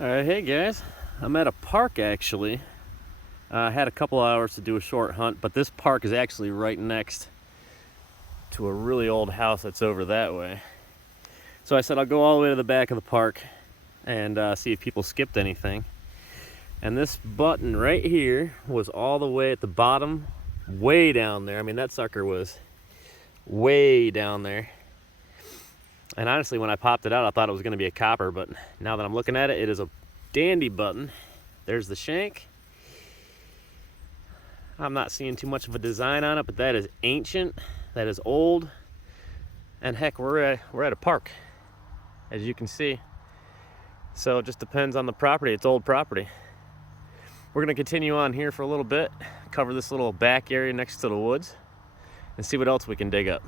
All right, hey guys, I'm at a park actually. I had a couple hours to do a short hunt, but this park is actually right next to a really old house that's over that way. So I said I'll go all the way to the back of the park and see if people skipped anything. And this button right here was all the way at the bottom, way down there. I mean, that sucker was way down there. And honestly, when I popped it out, I thought it was going to be a copper, but now that I'm looking at it, it is a dandy button. There's the shank. I'm not seeing too much of a design on it, but that is ancient, that is old, and heck, we're at a park, as you can see. So it just depends on the property. It's old property. We're gonna continue on here for a little bit, cover this little back area next to the woods, and see what else we can dig up.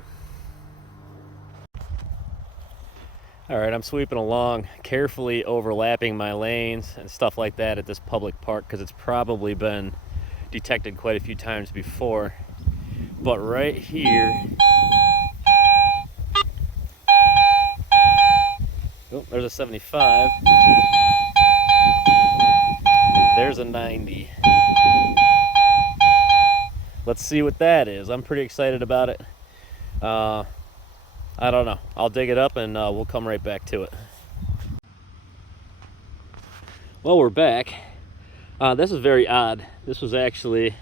All right, I'm sweeping along, carefully overlapping my lanes and stuff like that at this public park because it's probably been detected quite a few times before. But right here, oh, there's a 75. There's a 90. Let's see what that is. I'm pretty excited about it. I don't know. I'll dig it up and we'll come right back to it. Well, we're back. This is very odd. This was actually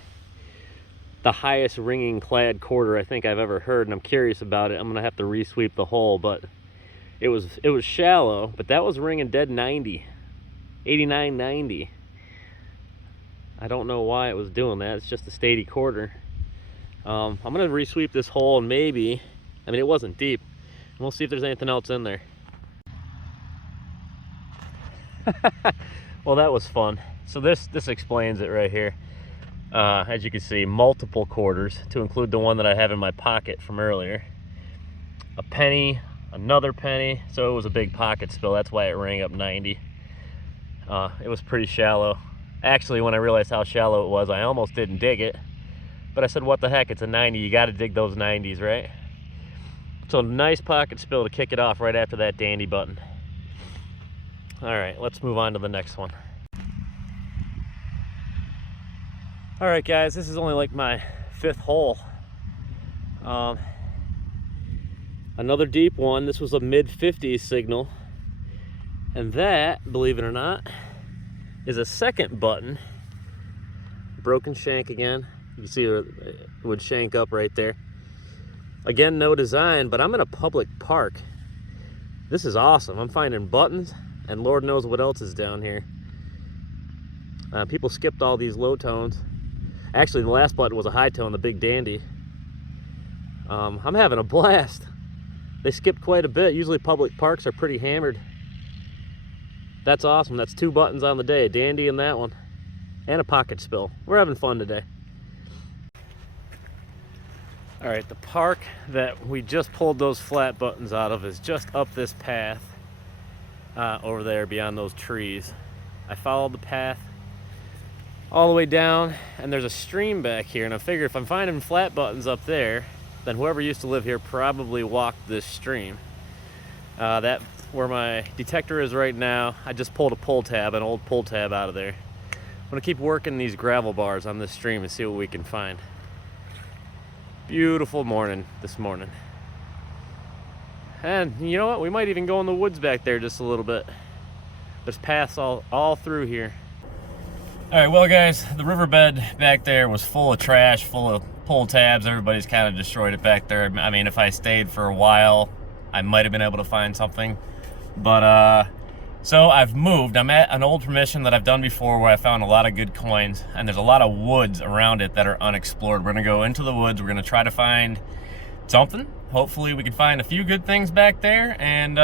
the highest ringing clad quarter I think I've ever heard, and I'm curious about it. I'm gonna have to resweep the hole, but it was shallow, but that was ringing dead 90, 89, 90. I don't know why it was doing that. It's just a steady quarter. I'm gonna resweep this hole and maybe, I mean, it wasn't deep, and we'll see if there's anything else in there. Well, that was fun. So this explains it right here. As you can see, multiple quarters to include the one that I have in my pocket from earlier. A penny, another penny, so it was a big pocket spill. That's why it rang up 90. It was pretty shallow. Actually, when I realized how shallow it was, I almost didn't dig it. But I said, what the heck, it's a 90, you gotta dig those 90s, right? So nice pocket spill to kick it off right after that dandy button. All right, let's move on to the next one. All right, guys, this is only like my 5th hole. Another deep one. This was a mid-50s signal. And that, believe it or not, is a second button. Broken shank again. You can see it would shank up right there. Again, no design, but I'm in a public park. This is awesome. I'm finding buttons, and Lord knows what else is down here. People skipped all these low tones. Actually, the last button was a high tone, the big dandy. I'm having a blast. They skipped quite a bit. Usually public parks are pretty hammered. That's awesome. That's 2 buttons on the day, a dandy and that one, and a pocket spill. We're having fun today. All right, the park that we just pulled those flat buttons out of is just up this path over there beyond those trees. I followed the path all the way down, and there's a stream back here, and I figure if I'm finding flat buttons up there, then whoever used to live here probably walked this stream. That where my detector is right now, I just pulled a pull tab, an old pull tab out of there. I'm gonna keep working these gravel bars on this stream and see what we can find. Beautiful morning this morning. And you know what? We might even go in the woods back there just a little bit. There's paths all through here. All right, well guys, the riverbed back there was full of trash, full of pull tabs. Everybody's kind of destroyed it back there. I mean, if I stayed for a while, I might have been able to find something. But so I've moved. I'm at an old permission that I've done before where I found a lot of good coins, and there's a lot of woods around it that are unexplored. We're gonna go into the woods. We're gonna try to find something. Hopefully we can find a few good things back there, and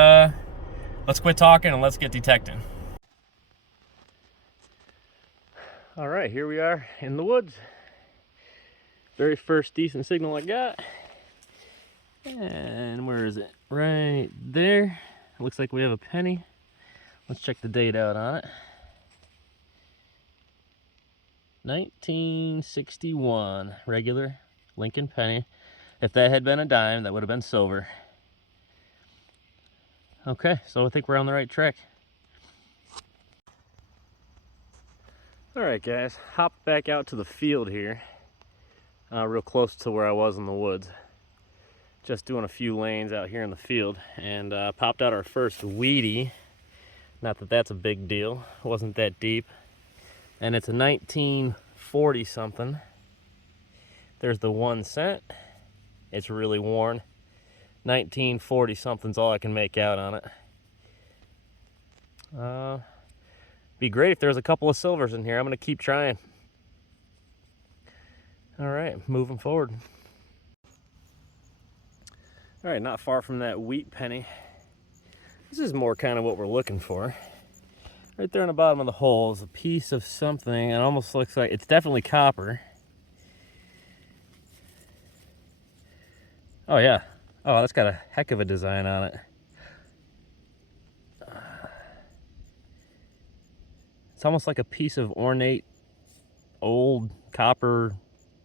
let's quit talking and let's get detecting. All right, here we are in the woods. Very first decent signal I got. And where is it? Right there. It looks like we have a penny. Let's check the date out on it. 1961, regular Lincoln penny. If that had been a dime, that would have been silver. Okay, so I think we're on the right track. All right, guys, hop back out to the field here, real close to where I was in the woods. Just doing a few lanes out here in the field, and popped out our first weedy. Not that that's a big deal. It wasn't that deep. And it's a 1940 something. There's the 1 cent. It's really worn. 1940 something's all I can make out on it. Be great if there's a couple of silvers in here. I'm gonna keep trying. All right, moving forward. All right, not far from that wheat penny. This is more kind of what we're looking for. Right there on the bottom of the hole is a piece of something. It almost looks like, it's definitely copper. Oh yeah. Oh, that's got a heck of a design on it. It's almost like a piece of ornate old copper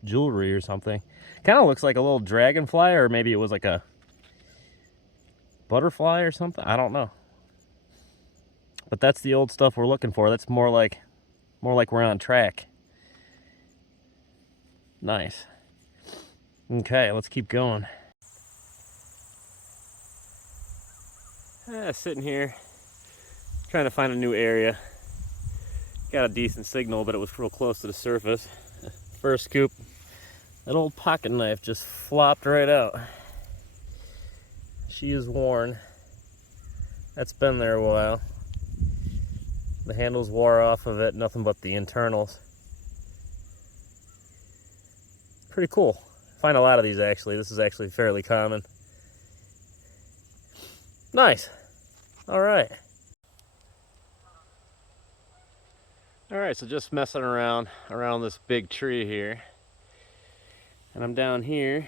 jewelry or something. Kind of looks like a little dragonfly, or maybe it was like a butterfly or something. I don't know. But that's the old stuff we're looking for. That's more like we're on track. Nice. Okay, let's keep going. Sitting here, trying to find a new area. Got a decent signal, but it was real close to the surface. First scoop, that old pocket knife just flopped right out. She is worn. That's been there a while. The handles wore off of it, nothing but the internals. Pretty cool. Find a lot of these actually. This is actually fairly common. Nice. All right. All right, so just messing around this big tree here. And I'm down here.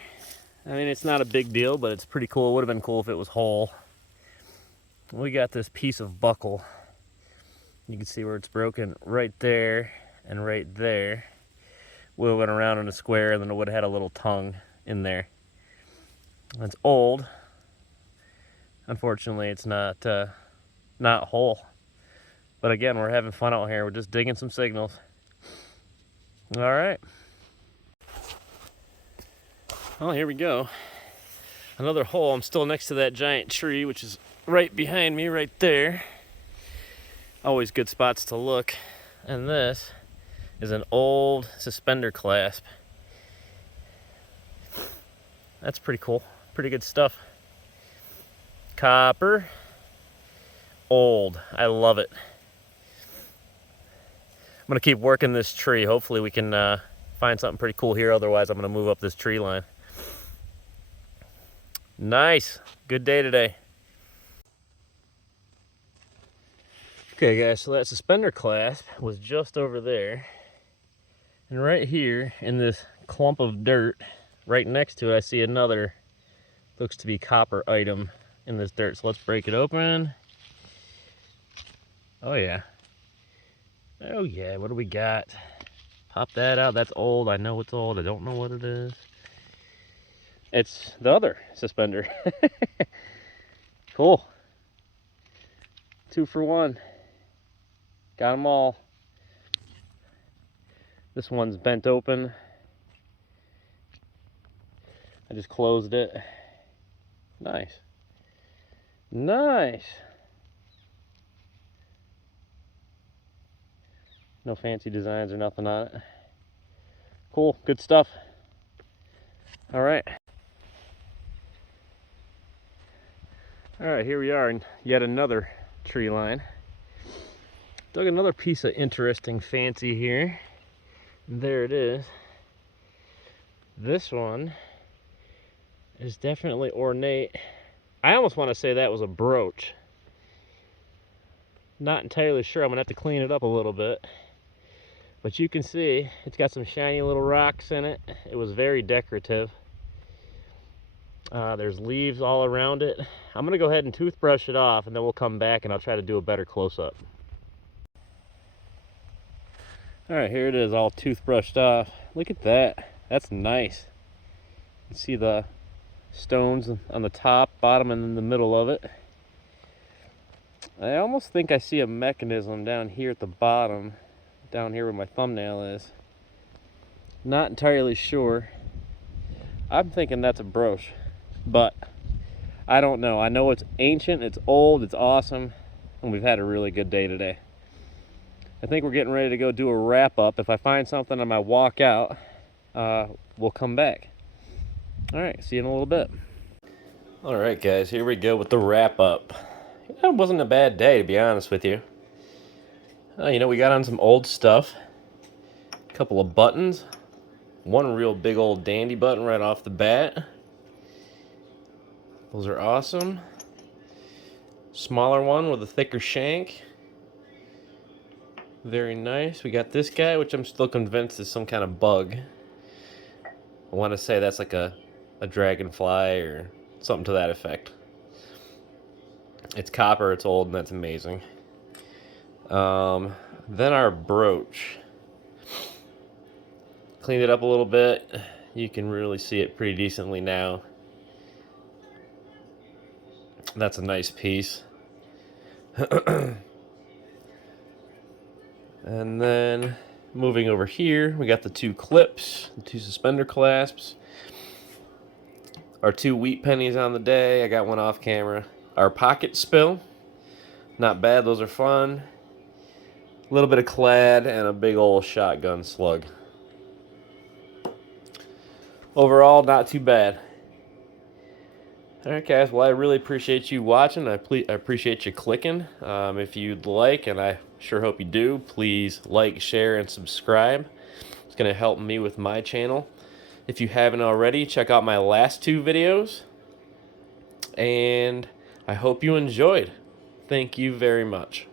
I mean, it's not a big deal, but it's pretty cool. It would have been cool if it was whole. We got this piece of buckle. You can see where it's broken right there and right there. We went around in a square, and then it would have had a little tongue in there. It's old. Unfortunately, it's not whole. But again, we're having fun out here. We're just digging some signals. All right. Well, here we go. Another hole. I'm still next to that giant tree, which is right behind me right there. Always good spots to look. And this is an old suspender clasp. That's pretty cool. Pretty good stuff. Copper. Old. I love it. I'm gonna keep working this tree. Hopefully we can find something pretty cool here. Otherwise, I'm gonna move up this tree line. Nice. Good day today. Okay guys, so that suspender clasp was just over there. And right here in this clump of dirt, right next to it, I see another, looks to be copper item in this dirt. So let's break it open. Oh yeah. Oh yeah, what do we got? Pop that out. That's old. I know it's old. I don't know what it is. It's the other suspender. Cool. 2 for 1. Got them all. This one's bent open. I just closed it. Nice. Nice. No fancy designs or nothing on it. Cool, good stuff. All right. All right, here we are in yet another tree line. Dug another piece of interesting fancy here. And there it is. This one is definitely ornate. I almost want to say that was a brooch. Not entirely sure. I'm gonna have to clean it up a little bit. But you can see it's got some shiny little rocks in it. It was very decorative. There's leaves all around it. I'm gonna go ahead and toothbrush it off, and then we'll come back and I'll try to do a better close-up. All right, here it is, all toothbrushed off. Look at that. That's nice. You can see the stones on the top, bottom, and in the middle of it. I almost think I see a mechanism down here at the bottom. down here where my thumbnail is. Not entirely sure. I'm thinking that's a brooch, but I don't know. I know it's ancient, it's old, it's awesome, and we've had a really good day today. I think we're getting ready to go do a wrap up. If I find something on my walk out, we'll come back. All right, see you in a little bit. All right, guys, here we go with the wrap up. It wasn't a bad day, to be honest with you. You know, we got on some old stuff, a couple of buttons, one real big old dandy button right off the bat. Those are awesome. Smaller one with a thicker shank. Very nice. We got this guy, which I'm still convinced is some kind of bug. I want to say that's like a dragonfly or something to that effect. It's copper, it's old, and that's amazing. Then our brooch. Cleaned it up a little bit. You can really see it pretty decently now. That's a nice piece. And then moving over here, we got the two clips, the two suspender clasps. Our two wheat pennies on the day. I got one off camera. Our pocket spill. Not bad, those are fun. A little bit of clad and a big old shotgun slug. Overall, not too bad. Alright guys, well I really appreciate you watching. I appreciate you clicking. If you'd like, and I sure hope you do, please like, share, and subscribe. It's going to help me with my channel. If you haven't already, check out my last two videos. And I hope you enjoyed. Thank you very much.